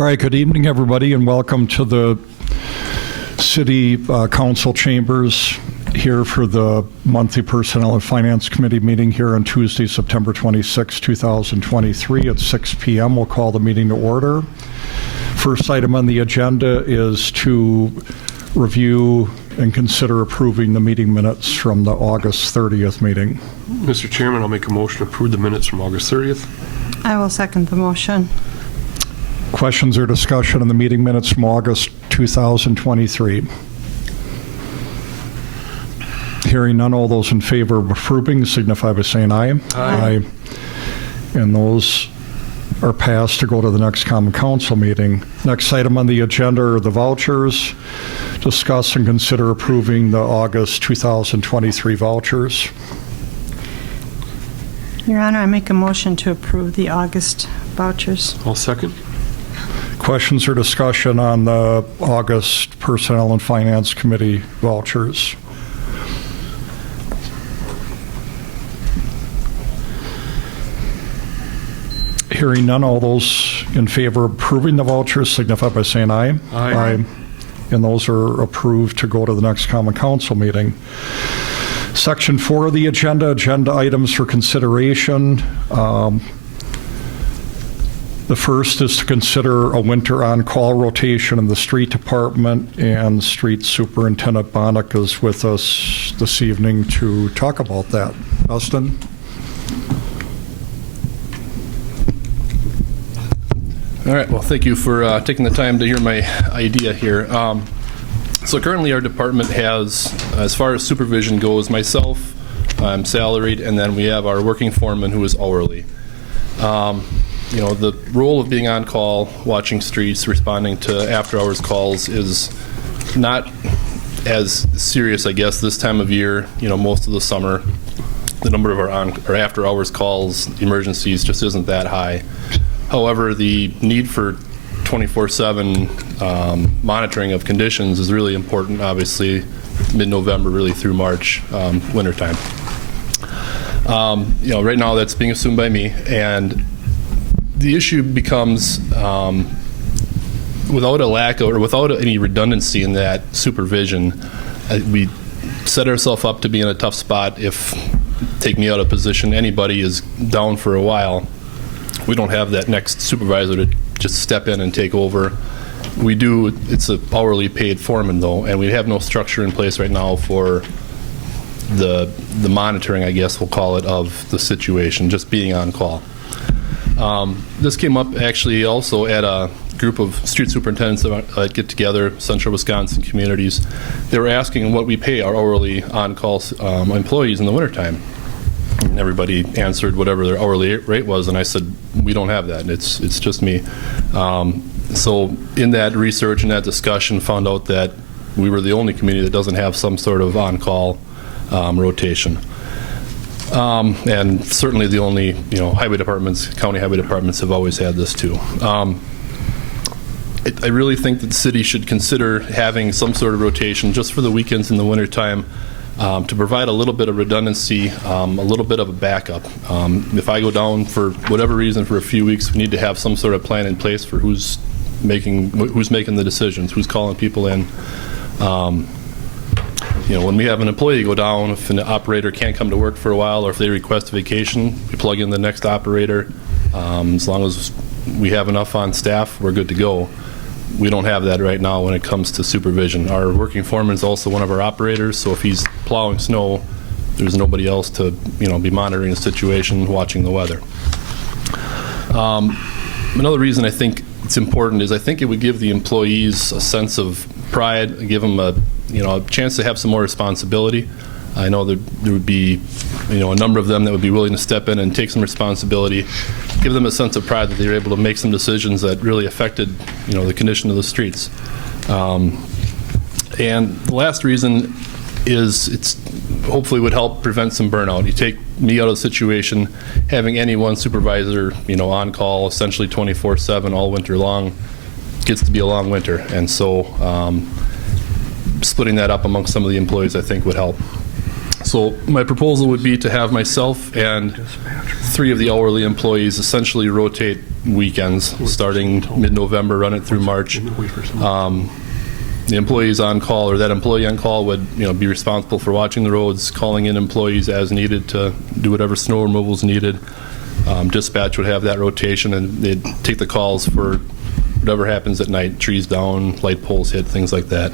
All right, good evening, everybody, and welcome to the City Council Chambers here for the monthly Personnel and Finance Committee meeting here on Tuesday, September 26, 2023 at 6 p.m. We'll call the meeting to order. First item on the agenda is to review and consider approving the meeting minutes from the August 30th meeting. Mr. Chairman, I'll make a motion to approve the minutes from August 30th. I will second the motion. Questions or discussion on the meeting minutes from August 2023? Hearing none, all those in favor of approving signify by saying aye. Aye. And those are passed to go to the next Common Council meeting. Next item on the agenda are the vouchers. Discuss and consider approving the August 2023 vouchers. Your Honor, I make a motion to approve the August vouchers. I'll second. Questions or discussion on the August Personnel and Finance Committee vouchers? Hearing none, all those in favor of approving the vouchers signify by saying aye. Aye. And those are approved to go to the next Common Council meeting. Section 4 of the agenda items for consideration. The first is to consider a winter on-call rotation in the street department, and Street Superintendent Bonnick is with us this evening to talk about that. Austin? All right, well, thank you for taking the time to hear my idea here. So currently our department has, as far as supervision goes, myself, I'm salaried, and then we have our working foreman who is hourly. You know, the role of being on call, watching streets, responding to after-hours calls is not as serious, I guess, this time of year. You know, most of the summer, the number of our after-hours calls, emergencies, just isn't that high. However, the need for 24/7 monitoring of conditions is really important, obviously, mid-November, really through March, wintertime. You know, right now that's being assumed by me, and the issue becomes without a lack of, or without any redundancy in that supervision, we set ourselves up to be in a tough spot if, take me out of position, anybody is down for a while. We don't have that next supervisor to just step in and take over. We do, it's an hourly paid foreman though, and we have no structure in place right now for the monitoring, I guess we'll call it, of the situation, just being on call. This came up actually also at a group of street superintendents that get together, Central Wisconsin communities. They were asking what we pay our hourly on-call employees in the wintertime. And everybody answered whatever their hourly rate was, and I said, we don't have that. It's just me. So in that research and that discussion, found out that we were the only community that doesn't have some sort of on-call rotation. And certainly the only, you know, highway departments, county highway departments have always had this too. I really think that the city should consider having some sort of rotation just for the weekends in the wintertime to provide a little bit of redundancy, a little bit of a backup. If I go down for whatever reason for a few weeks, we need to have some sort of plan in place for who's making the decisions, who's calling people in. You know, when we have an employee go down, if an operator can't come to work for a while, or if they request a vacation, we plug in the next operator. As long as we have enough on staff, we're good to go. We don't have that right now when it comes to supervision. Our working foreman is also one of our operators, so if he's plowing snow, there's nobody else to, you know, be monitoring the situation, watching the weather. Another reason I think it's important is I think it would give the employees a sense of pride, give them a chance to have some more responsibility. I know there would be, you know, a number of them that would be willing to step in and take some responsibility, give them a sense of pride that they were able to make some decisions that really affected, you know, the condition of the streets. And the last reason is it's hopefully would help prevent some burnout. You take me out of the situation, having any one supervisor, you know, on call essentially 24/7 all winter long gets to be a long winter, and so splitting that up amongst some of the employees I think would help. So my proposal would be to have myself and 3 of the hourly employees essentially rotate weekends, starting mid-November, run it through March. The employees on call, or that employee on call, would be responsible for watching the roads, calling in employees as needed to do whatever snow removal is needed. Dispatch would have that rotation, and they'd take the calls for whatever happens at night, trees down, light poles hit, things like that.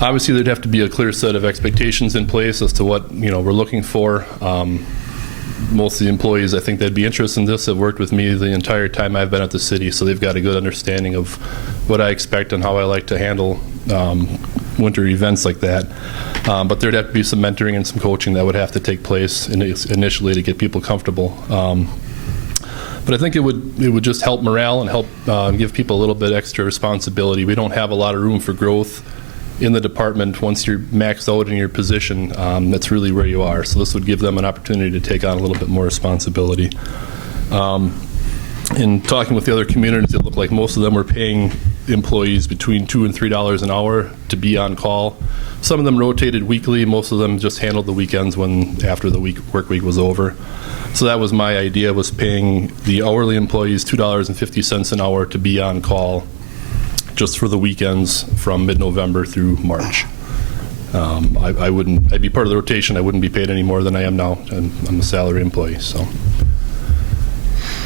Obviously, there'd have to be a clear set of expectations in place as to what we're looking for. Most of the employees, I think, that'd be interested in this have worked with me the entire time I've been at the city, so they've got a good understanding of what I expect and how I like to handle winter events like that. But there'd have to be some mentoring and some coaching that would have to take place initially to get people comfortable. But I think it would just help morale and help give people a little bit extra responsibility. We don't have a lot of room for growth in the department. Once you're maxed out in your position, that's really where you are. So this would give them an opportunity to take on a little bit more responsibility. In talking with the other communities, it looked like most of them were paying employees between $2 and $3 an hour to be on call. Some of them rotated weekly. Most of them just handled the weekends after the work week was over. So that was my idea, was paying the hourly employees $2.50 an hour to be on call just for the weekends from mid-November through March. I'd be part of the rotation. I wouldn't be paid any more than I am now. I'm a salary employee, so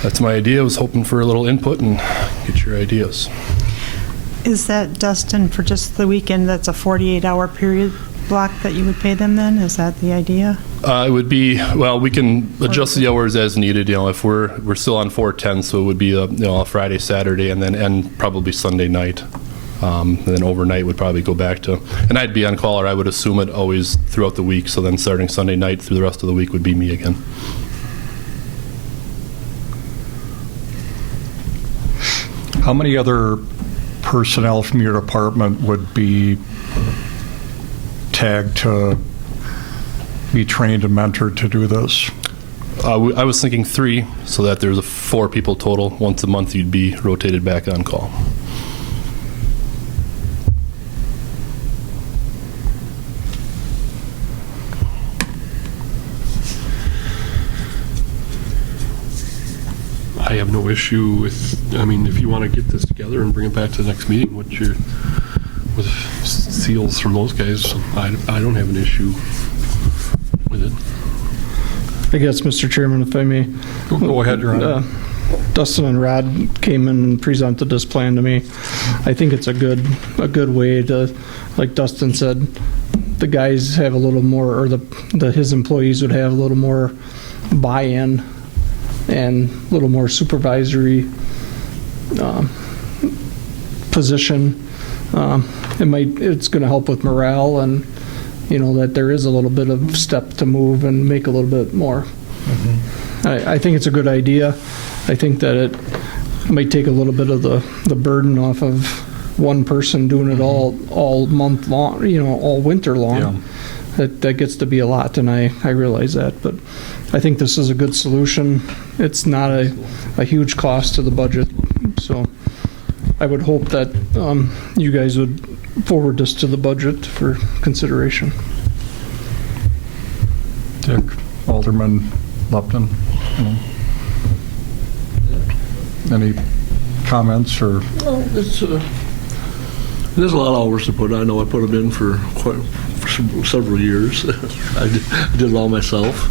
that's my idea. I was hoping for a little input and get your ideas. Is that, Dustin, for just the weekend, that's a 48-hour period block that you would pay them then? Is that the idea? It would be, well, we can adjust the hours as needed. If we're still on 410, so it would be a Friday, Saturday, and then end probably Sunday night. And then overnight would probably go back to, and I'd be on call, or I would assume it always throughout the week. So then starting Sunday night through the rest of the week would be me again. How many other personnel from your department would be tagged to be trained and mentored to do this? I was thinking 3, so that there's 4 people total. Once a month, you'd be rotated back on call. I have no issue with, if you want to get this together and bring it back to the next meeting, with seals from those guys, I don't have an issue with it. I guess, Mr. Chairman, if I may. Go ahead, Your Honor. Dustin and Rod came and presented this plan to me. I think it's a good way to, like Dustin said, the guys have a little more, or his employees would have a little more buy-in and a little more supervisory position. It's going to help with morale, and that there is a little bit of step to move and make a little bit more. Mm-hmm. I think it's a good idea. I think that it might take a little bit of the burden off of one person doing it all month long, all winter long. Yeah. That gets to be a lot, and I realize that, but I think this is a good solution. It's not a huge cost to the budget, so I would hope that you guys would forward this to the budget for consideration. Dick, Alderman Lupton, any comments or? Well, there's a lot of hours to put. I know I put them in for several years. I did it all myself.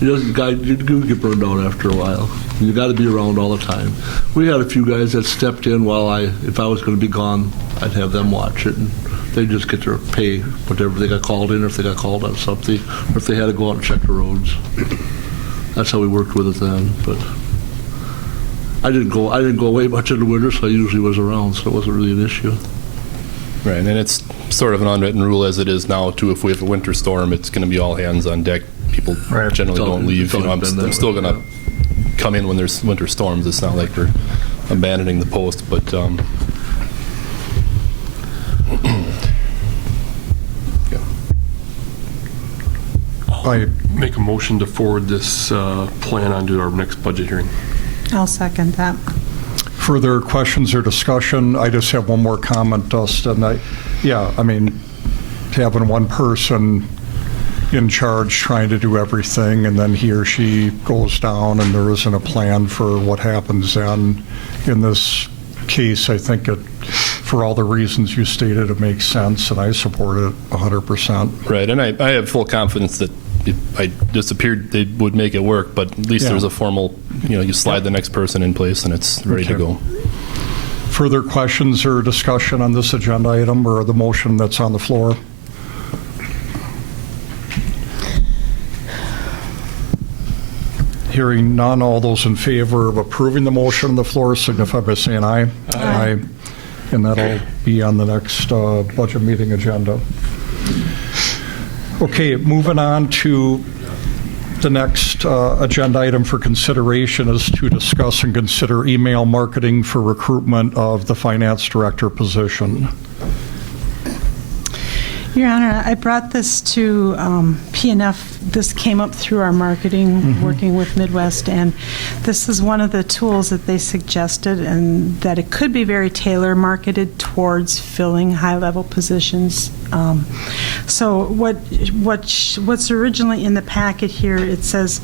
You get burned out after a while. You got to be around all the time. We had a few guys that stepped in while if I was going to be gone, I'd have them watch it, and they just get their pay, whatever they got called in, or if they got called on something, or if they had to go out and check the roads. That's how we worked with it then. But I didn't go away much in the winter, so I usually was around, so it wasn't really an issue. Right, and it's sort of an unwritten rule as it is now, too. If we have a winter storm, it's going to be all hands on deck. People generally don't leave. I'm still going to come in when there's winter storms. It's not like we're abandoning the post, but I Make a motion to forward this plan on to our next budget hearing. I'll second that. Further questions or discussion? I just have one more comment, Dustin. Having one person in charge trying to do everything, and then he or she goes down and there isn't a plan for what happens then. In this case, I think for all the reasons you stated, it makes sense, and I support it 100%. Right, and I have full confidence that if I disappeared, they would make it work, but at least Yeah. there's a formal, you slide the next person in place and it's ready to Okay. go. Further questions or discussion on this agenda item or the motion that's on the floor? Hearing none, all those in favor of approving the motion on the floor signify by saying aye. Aye. And that'll be on the next budget meeting agenda. Okay, moving on to the next agenda item for consideration is to discuss and consider email marketing for recruitment of the finance director position. Your Honor, I brought this to PNF. This came up through our marketing, working with Midwest, and this is one of the tools that they suggested, and that it could be very tailor-marketed towards filling high-level positions. So what's originally in the packet here, it says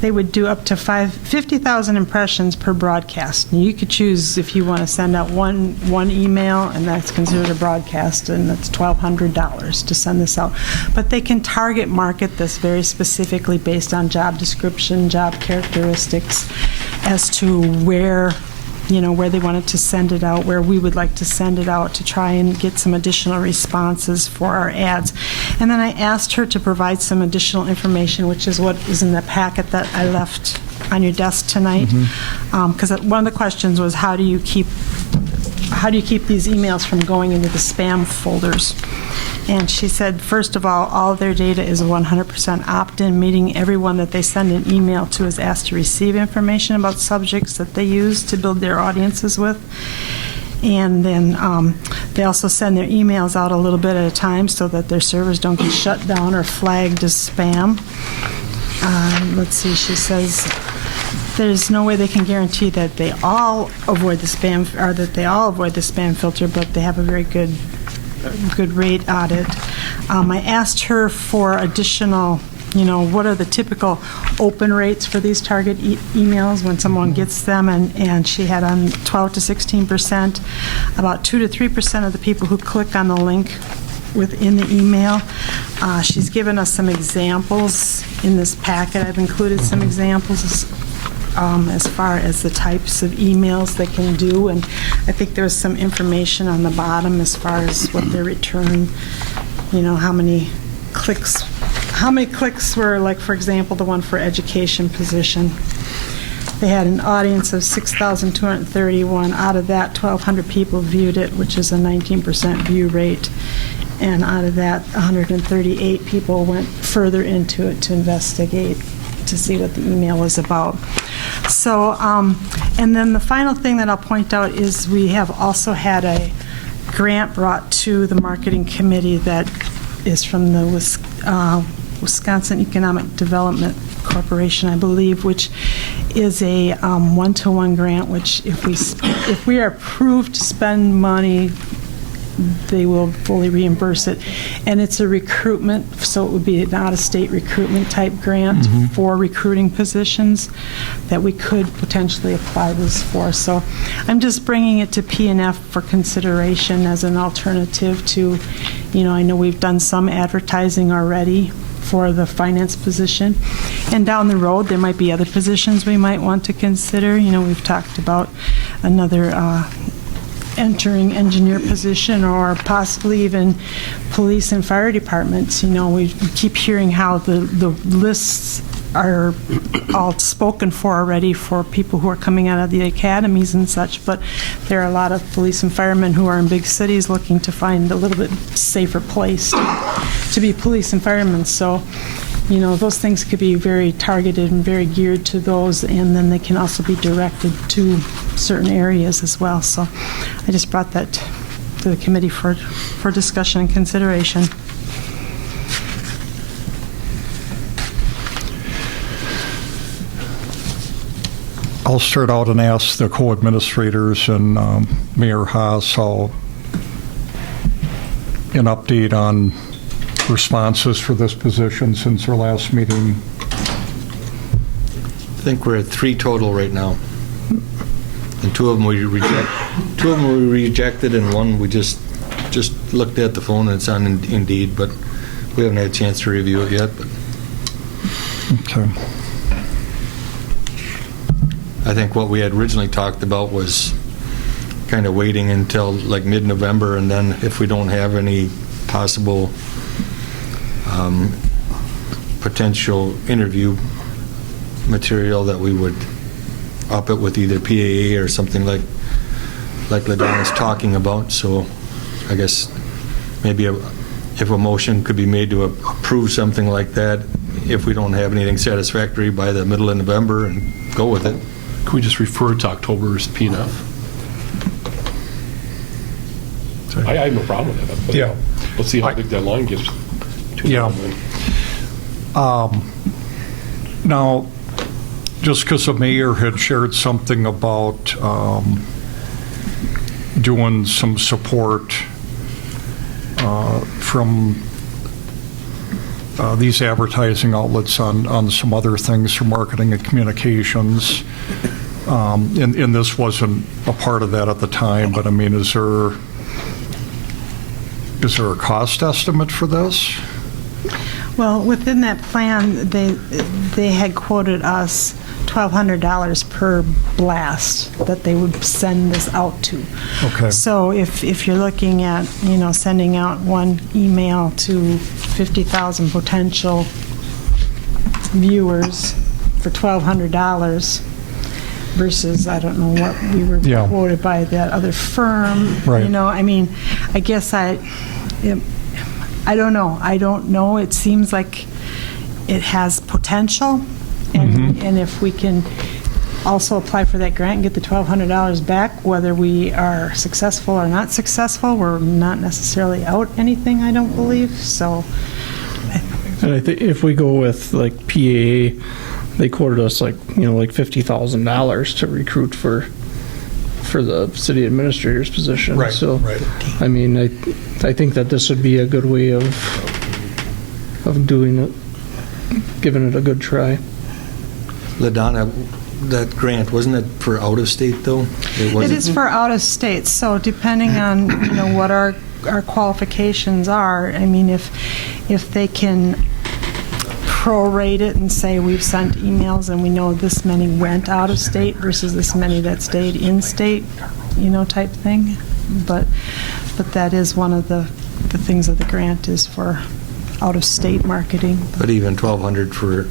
they would do up to 50,000 impressions per broadcast. And you could choose if you want to send out one email, and that's considered a broadcast, and that's $1,200 to send this out. But they can target market this very specifically based on job description, job characteristics, as to where they wanted to send it out, where we would like to send it out to try and get some additional responses for our ads. And then I asked her to provide some additional information, which is what is in the packet that I left on your desk tonight. Because one of the questions was, how do you keep these emails from going into the spam folders? And she said, first of all of their data is 100% opt-in, meaning everyone that they send an email to is asked to receive information about subjects that they use to build their audiences with. And then they also send their emails out a little bit at a time so that their servers don't get shut down or flagged as spam. Let's see, she says, there's no way they can guarantee that they all avoid the spam filter, but they have a very good rate audit. I asked her for additional, what are the typical open rates for these target emails when someone gets them, and she had on 12 to 16%, about 2 to 3% of the people who click on the link within the email. She's given us some examples in this packet. I've included some examples as far as the types of emails they can do, and I think there's some information on the bottom as far as what their return, how many clicks were, like, for example, the one for education position. They had an audience of 6,231. Out of that, 1,200 people viewed it, which is a 19% view rate. And out of that, 138 people went further into it to investigate, to see what the email was about. So, and then the final thing that I'll point out is we have also had a grant brought to the marketing committee that is from the Wisconsin Economic Development Corporation, I believe, which is a one-to-one grant, which if we are approved to spend money, they will fully reimburse it. And it's a recruitment, so it would be an out-of-state recruitment type grant for recruiting positions that we could potentially apply this for. So I'm just bringing it to PNF for consideration as an alternative to, I know we've done some advertising already for the finance position. And down the road, there might be other positions we might want to consider. We've talked about another entering engineer position, or possibly even police and fire departments. We keep hearing how the lists are all spoken for already for people who are coming out of the academies and such, but there are a lot of police and firemen who are in big cities looking to find a little bit safer place to be police and firemen. So, those things could be very targeted and very geared to those, and then they can also be directed to certain areas as well. So I just brought that to the committee for discussion and consideration. I'll start out and ask the co-administrators and Mayor Haas an update on responses for this position since our last meeting? I think we're at 3 total right now. And 2 of them we rejected, and 1 we just looked at the phone, and it's on Indeed, but we haven't had a chance to review it yet. But Okay. I think what we had originally talked about was kind of waiting until like mid-November, and then if we don't have any possible potential interview material, that we would up it with either PAA or something like LaDonna's talking about. So I guess maybe if a motion could be made to approve something like that, if we don't have anything satisfactory by the middle of November, and go with it. Can we just refer to October's P&F? I have no problem with that. But Yeah. Let's see how big that line gets. Yeah. Now, just because the mayor had shared something about doing some support from these advertising outlets on some other things for marketing and communications, and this wasn't a part of that at the time, but I mean, is there a cost estimate for this? Well, within that plan, they had quoted us $1,200 per blast that they would send this out to. Okay. So if you're looking at, sending out one email to 50,000 potential viewers for $1,200 versus, I don't know what we were Yeah. quoted by that other firm. Right. I mean, I guess I don't know. I don't know. It seems like it has potential. And if we can also apply for that grant and get the $1,200 back, whether we are successful or not successful, we're not necessarily out anything, I don't believe. So, And I think if we go with like PAA, they quoted us like $50,000 to recruit for the city administrator's position. Right, So, right. I mean, I think that this would be a good way of doing it, giving it a good try. LaDonna, that grant, wasn't it for out of state though? it is for out of state. So depending on what our qualifications are, I mean, if they can prorate it and say we've sent emails and we know this many went out of state versus this many that stayed in state, type thing. But that is one of the things of the grant is for out of state marketing. But even $1,200 for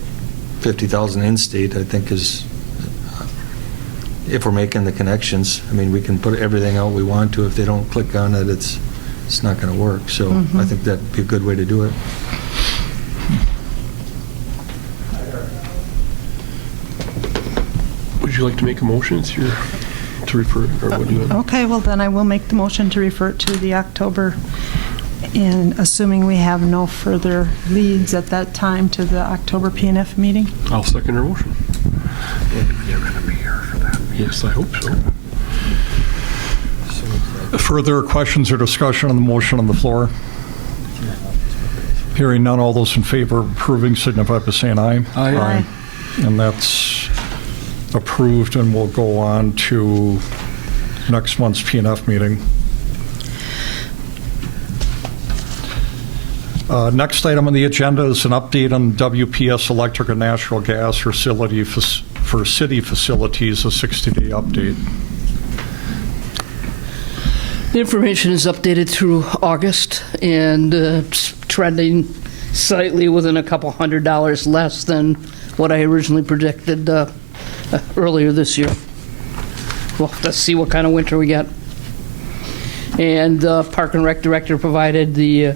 50,000 in-state, I think is, if we're making the connections, I mean, we can put everything out we want to. If they don't click on it, it's not going to work. So I think that'd be a good way to do it. Would you like to make a motion to refer, or what do you want? Okay, well then I will make the motion to refer it to the October, and assuming we have no further leads at that time, to the October PNF meeting. I'll second her motion. You're going to be here for that. Yes, I hope so. Further questions or discussion on the motion on the floor? Hearing none, all those in favor of approving signify by saying aye. Aye. And that's approved, and we'll go on to next month's PNF meeting. Next item on the agenda is an update on WPS electric and natural gas facility for city facilities, a 60-day update. The information is updated through August, and it's trending slightly within a couple $100 less than what I originally predicted earlier this year. We'll have to see what kind of winter we get. And the Park and Rec Director provided the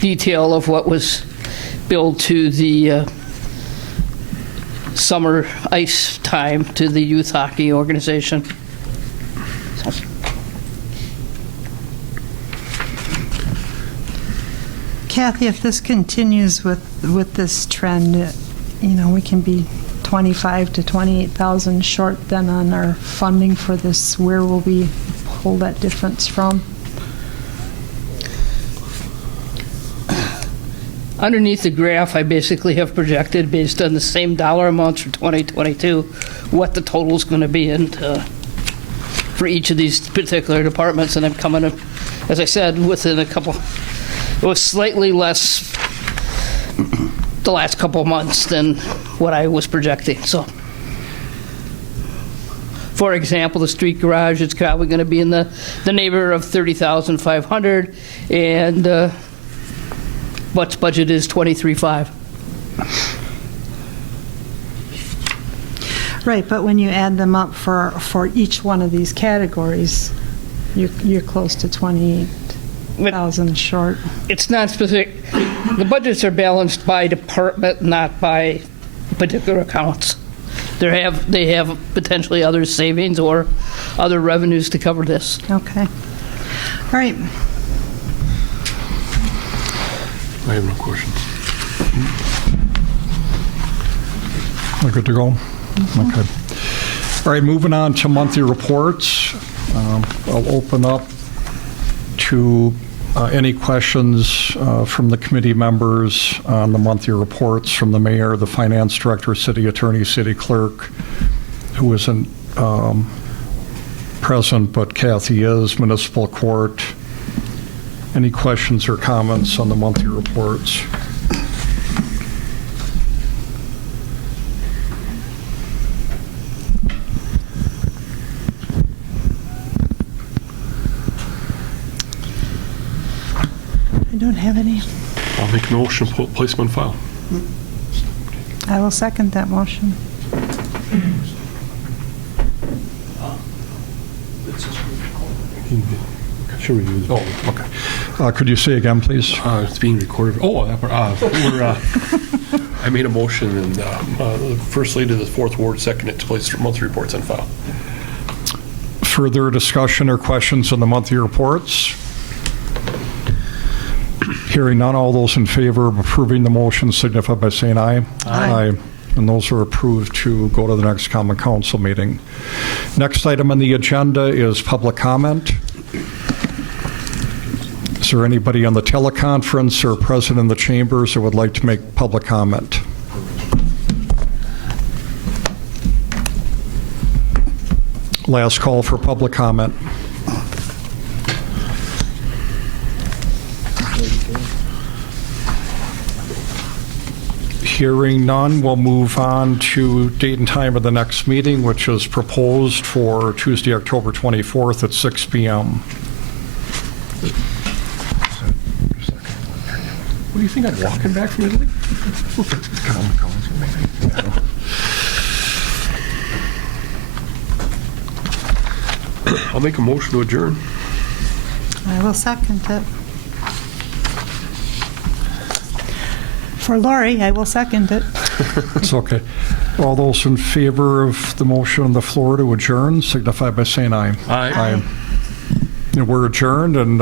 detail of what was billed to the summer ice time to the youth hockey organization. Kathy, if this continues with this trend, we can be 25 to 28,000 short then on our funding for this. Where will we pull that difference from? Underneath the graph, I basically have projected, based on the same dollar amounts for 2022, what the total's going to be for each of these particular departments, and I'm coming, as I said, within a couple. It was slightly less the last couple of months than what I was projecting. So, for example, the street garage, it's probably going to be in the neighborhood of $30,500, and what's budget is $23,500. Right, but when you add them up for each one of these categories, you're close to 28,000 short. It's not specific. The budgets are balanced by department, not by particular accounts. They have potentially other savings or other revenues to cover this. Okay. All right. I have no questions. We're good to go? Okay. All right, moving on to monthly reports. I'll open up to any questions from the committee members on the monthly reports from the mayor, the finance director, city attorney, city clerk, who isn't present, but Kathy is, municipal court. Any questions or comments on the monthly reports? I don't have any. I'll make a motion, place them on file. I will second that motion. Should review this. Oh, okay. Could you say again, please? It's being recorded. Oh, I made a motion, and the first lady of the fourth ward seconded to place monthly reports on file. Further discussion or questions on the monthly reports? Hearing none, all those in favor of approving the motion signify by saying aye. Aye. And those are approved to go to the next common council meeting. Next item on the agenda is public comment. Is there anybody on the teleconference or present in the chambers that would like to make public comment? Last call for public comment. Hearing none, we'll move on to date and time of the next meeting, which is proposed for Tuesday, October 24th at 6 p.m. What do you think, I'm walking back from Italy? I'll make a motion to adjourn. I will second it. For Lori, I will second it. It's okay. All those in favor of the motion on the floor to adjourn signify by saying aye. Aye. And we're adjourned, and